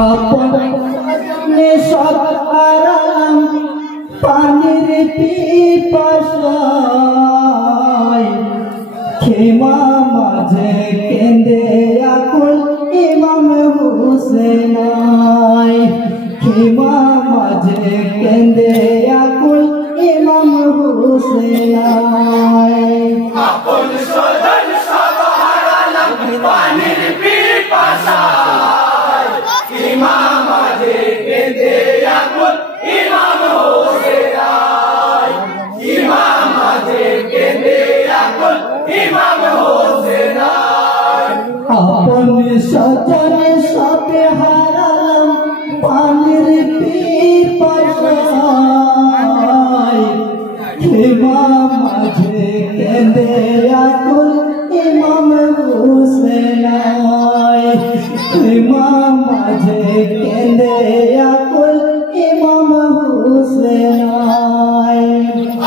अपने सब आराम पानिर पिपासाय खेमा माझे केंदे आकुल इमाम हुसैनाय खेमा माझे केंदे आकुल इमाम हुसैनाय अपन सदन सब हारालम पानिर पिपासाय इमाम माझे केंदे आकुल इमाम हुसैनाय इमाम माझे केंदे आकुल इमाम हुसैनाय अपन सदन सब हारालम पानिर पिपासाय खेमा माझे केंदे आकुल इमाम हुसैनाय खेमा माझे केंदे आकुल इमाम हुसैनाय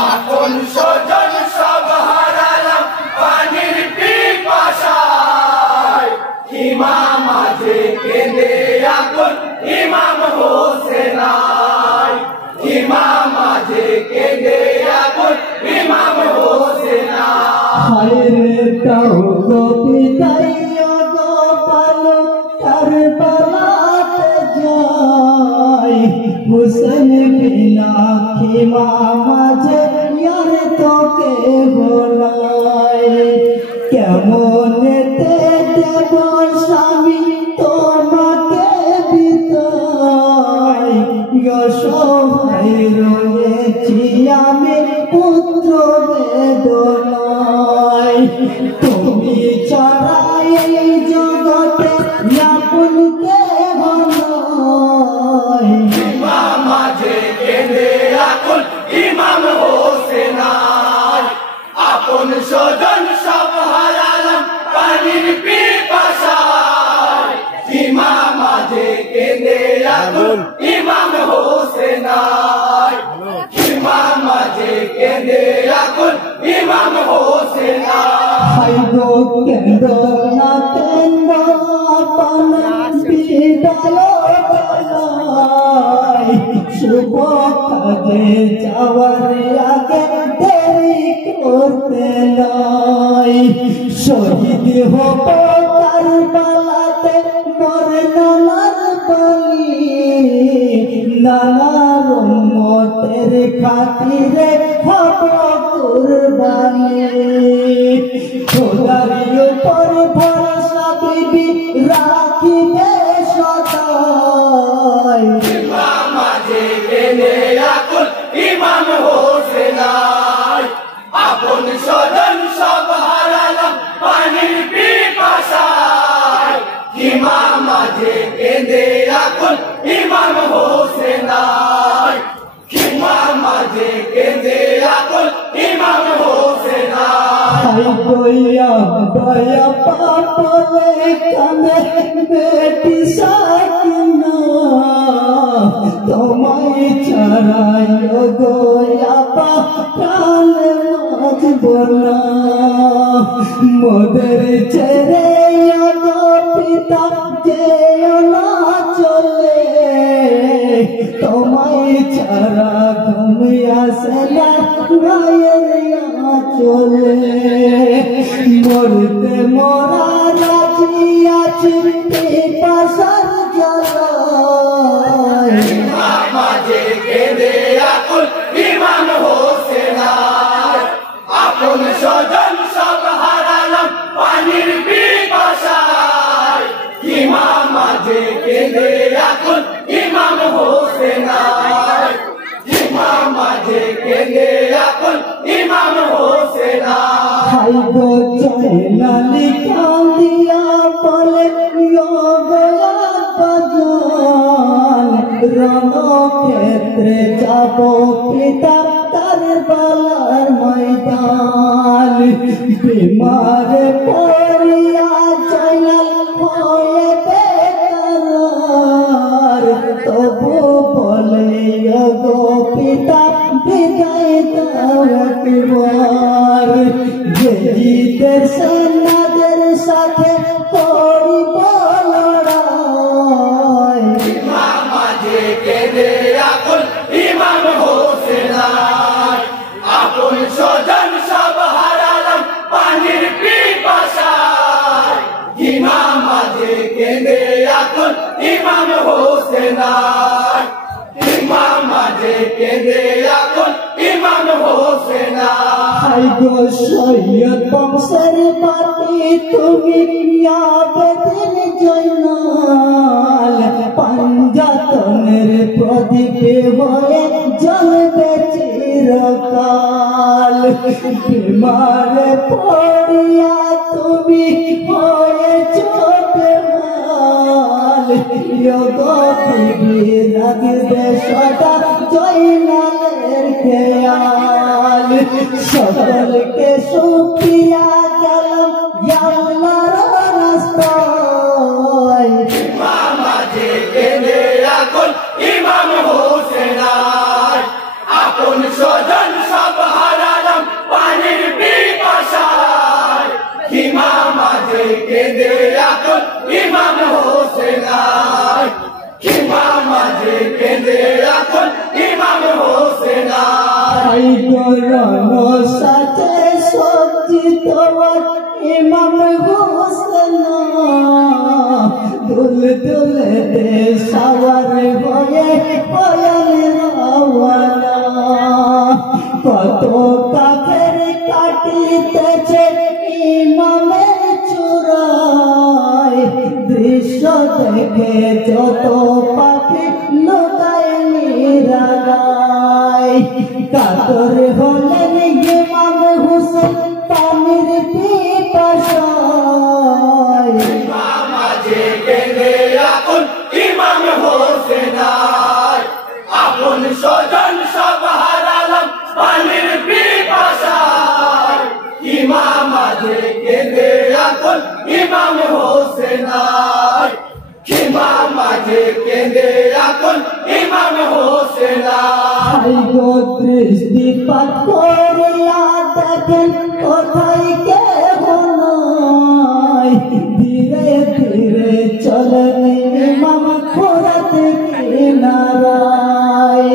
अपन सदन सब हारालम पानिर पिपासाय इमाम माझे केंदे आकुल इमाम हुसैनाय इमाम माझे केंदे आकुल इमाम हुसैनाय हायरे ताऊ गो पिताइयो गो पालो करबलाते जाय हुसैन बिना खेमा माझे यार तो के बोलाय केमनेते देव स्वामी তোমাকে বিদায় সবাই রয়েছি আমি পুত্র বেদনায় তুমি ছাড়া এই জগতে আপন কেহ নয় इमाम माझे केंदे आकुल इमाम हुसैनाय अपन सदन सब हारालम पानिर पिपासाय इमाम माझे केंदे आकुल इमाम हुसैनाय इमाम माझे केंदे आकुल इमाम हुसैनाय हाय गो केंद्र ना केंद्र अपन বিদায় বলাই শুভ কাজে যাওয়ার আগে দেরি করতে নাই শহীদ হব কারবালাতে মরণ নানার বলি নানার উম্মতের খাতিরে হব কুরবানি খোদার উপর ভরসা বিবি রাখিবে সদাই इमाम माझे केंदे आकुल इमाम हुसैनाय अपन सदन सब हारालम पानिर पिपासाय इमाम माझे केंदे आकुल इमाम हुसैनाय इमाम माझे केंदे आकुल इमाम हुसैनाय हाय गोया दया पापले कांदे बेटी साकिना তোমায় ছাড়াই গোয়া পা প্রাণ বাঁচব না মোদের ছেড়ে গো পিতা যেও না চলে তোমায় ছাড়া ঘুম আসে না মায়ের চলে মরতে মরা রাজি আছি পিপাসার জ্বালায় इमाम माझे केंदे आकुल इमाम हुसैनाय अपन सदन सब हारालम पानिर पिपासाय इमाम माझे केंदे आकुल इमाम हुसैनाय इमाम माझे केंदे आकुल इमाम हुसैनाय हाय गो चाइना लिखा दिया बोले यो गया बजान রণক্ষেত্রে যাব পিতা তার বালার ময়দান বিমার পড়িয়া চলাল হয়ে বেকার তবু বলে গো পিতা বিদায় দাও একবার যেদিদের সেনাদের সাথে করিব লড়াই সৈয়দ বংশের পাতি তুমি আবেদিন জয়নাল পাঞ্জাতনের প্রদীপে হয়ে জ্বলবে চিরকাল বিমারে পড়িয়া তুমি হয়েছ বেমাল পৃথিবী রাখবে সদা জয়নালের খেয়াল সকলকে সুখিয়া গেলাম আল্লাহর রাস্তায় মাঝে কেঁদে এখন ইমাম হোসেন আপন স্বজন সব হারালাম পানির পিপাসায় মাঝে কেঁদে এখন ইমাম হোসেন মাঝে কেঁদে এখন ইমাম হোসেন সাথে সজ্জিত ইমাম হোসেন দুল দুলতে সওয়ার হয়ে পয়ন রওয়ানা কত কাফের কাটিতেছে ইমামের চূড়ায় দৃশ্য দেখে যত পাপি লোকায় নিরালায় কাতর হলেন ইমাম হোসেন পানির পিপাসায় মাঝে কেঁদে এখন ইমাম হোসেন আপন স্বজন সব হারালাম পানির পিপাসায় মাঝে কেঁদে এখন ইমাম হোসেন মাঝে কেঁদে এখন ইমাম হোসেন দৃষ্টিপাত করিয়া দেখেন কোথায় কেহ নাই ধীরে ধীরে চলেন ইমাম ফোরাত কিনারায়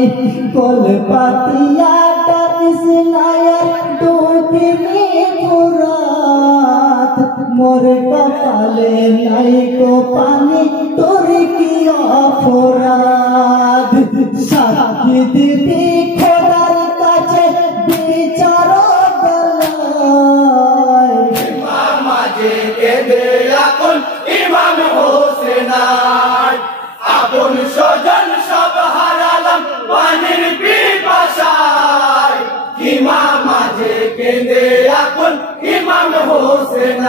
কল পাতিয়া টানিস নায়ার দুদিনী ফোরাত মোর কপালে নাই গো পানি তোর কি অপরাধ সাক্ষী দিবি খোদার কাছে বিচার বেলায় মাঝে কেঁদে এখন ইমাম হোসেন আপন স্বজন সব হারালাম পানির পিপাসায় মাঝে কেঁদে এখন ইমাম হোসেন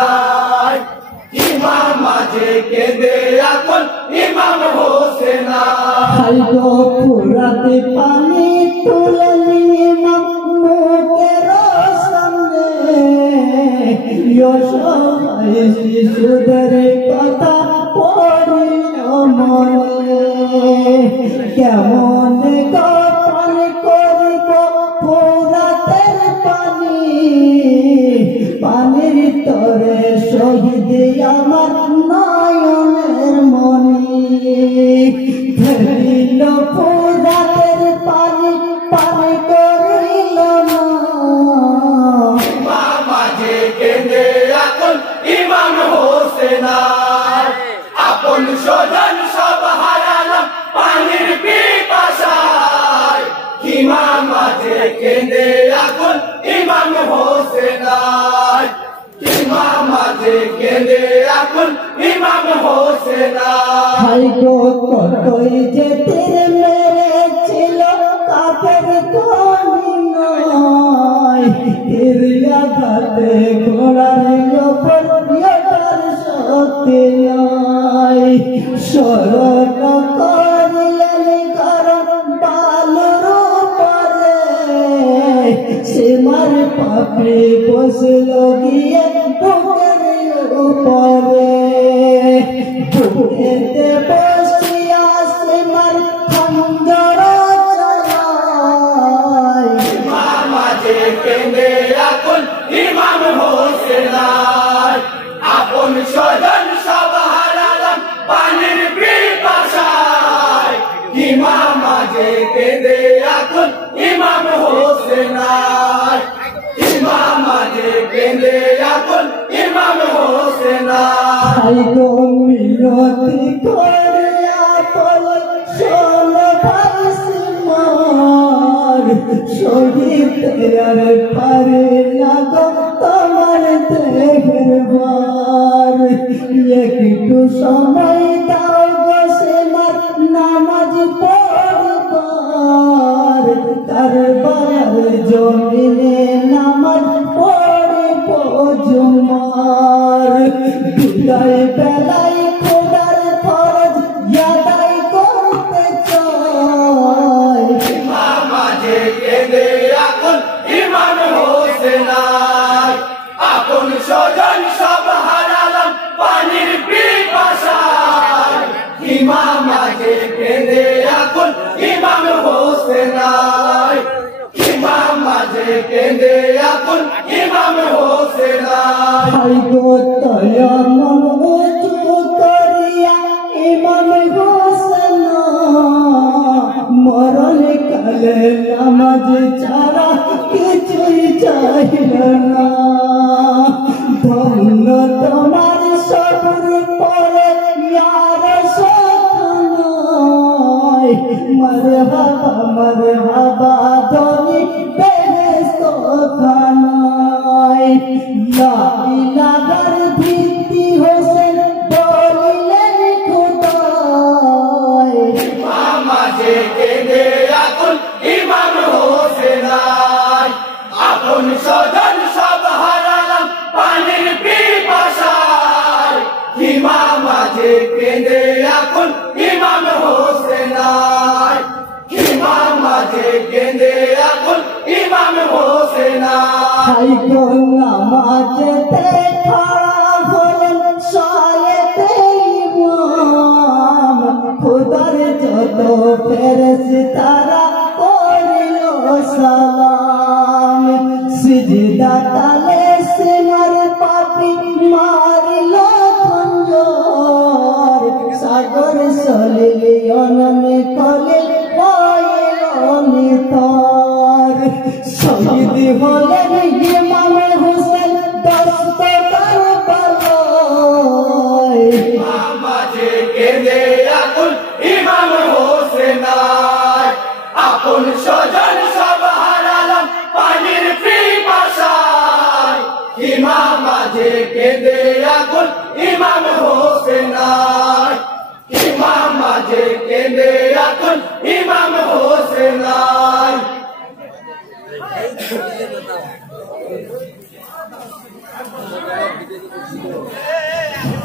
মাঝে কেঁদে এখন ইমাম হোসেন পুরাতে পানি তুলে ইমাম মুখের সামনে শিশুদের কথা পড়িল মনে কেমন গোপন করব পুরাতের পানি পানির তরে শহীদ আমার নয়নের মনি ধরিল পুরাতের পানি পানি করিল না মাঝে কেঁদে এখন ইমাম হোসেন আপন স্বজন সব হারালাম পানির পিপাসায় মাঝে কেঁদে এখন ইমাম হোসেন মাঝে কেঁদে এখন ইমাম হোসেন কতই যে তীর মেরেছিল কাফের কোনি নয় তীর আঘাতে ঘোড়ার ওপর ইয়টার শক্তি নয় স্মরণ করিলেন কারণ বালুর উপরে সীমার পাপে বসল গিয়ে বুকের উপরে বুকেতে বসিয়া সীমার খঞ্জর চালায় মাঝে কেঁদে এখন ইমাম হোসেন আপন স্বজন সব হারালাম পানির পিপাসায় মাঝে কেঁদে এখন ইমাম হোসেন মাঝে কেঁদে এখন ইমাম হোসেন মিনতি করিয়া বলে শোন ভাই সীমার শহীদ আর পারে লাগো মেহেরবার একটু সময় দাও গো সেনার নামাজ পড়বার কারবার জমিনে নামাজ পড়ব জুমার বিদায় বেলায় খোদার ফরজ আদায় করতে চাই মাঝে কেঁদে আকুল ইমাম হোসেন আপন স্বজন সব হারালাম পানির পিপাসায় ইমাম মাঝে কেঁদে আকুল ইমাম হোসেন ইমাম মাঝে কেঁদে আকুল ইমাম হোসেন হাই গো তয়া মন উঁচু করিয়া ইমাম হোসেন মরণ কালে নামাজ ছাড়া কিছুই চাইল না ধন্য তোমার সবর পরে ইয়ার সতনায় মরহাবা ধনী বেহেশত খানায় লা ইলাহার ভিত্তি হোসেন বলিলেন খোদায় ইমাম মাঝে কেঁদে আকুল ইমাম হোসেন আপন স্বজন সব হারালাম পানির পিপাসায় ইমাম মাঝে কেঁদে আকুল ইমাম হোসেন ইমাম মাঝে কেঁদে আকুল ইমাম হোসেন হাই গো নামাজেতে খাড়া হলেন সায়েতে ইমাম খোদার যত ফেরেশতারা করিল সালাম সিজদা তালে সিনার পাপি মারিল খঞ্জর সাগর সলিল অননে কলিল পাইল নিতর শহীদ হলেন ইমাম হোসেন দস্তকার পালয় ইমাম মাঝে কেঁদে আকুল ইমাম হোসেন আপন স্বজন সব হারালাম পানির পিপাসায় ইমাম মাঝে কেঁদে আকুল ইমাম হোসেন ইমাম মাঝে কেঁদে আকুল ইমাম হোসেন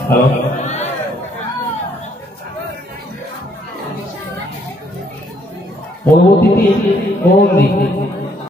হ্যালো পরবর্তীতে কোন দিক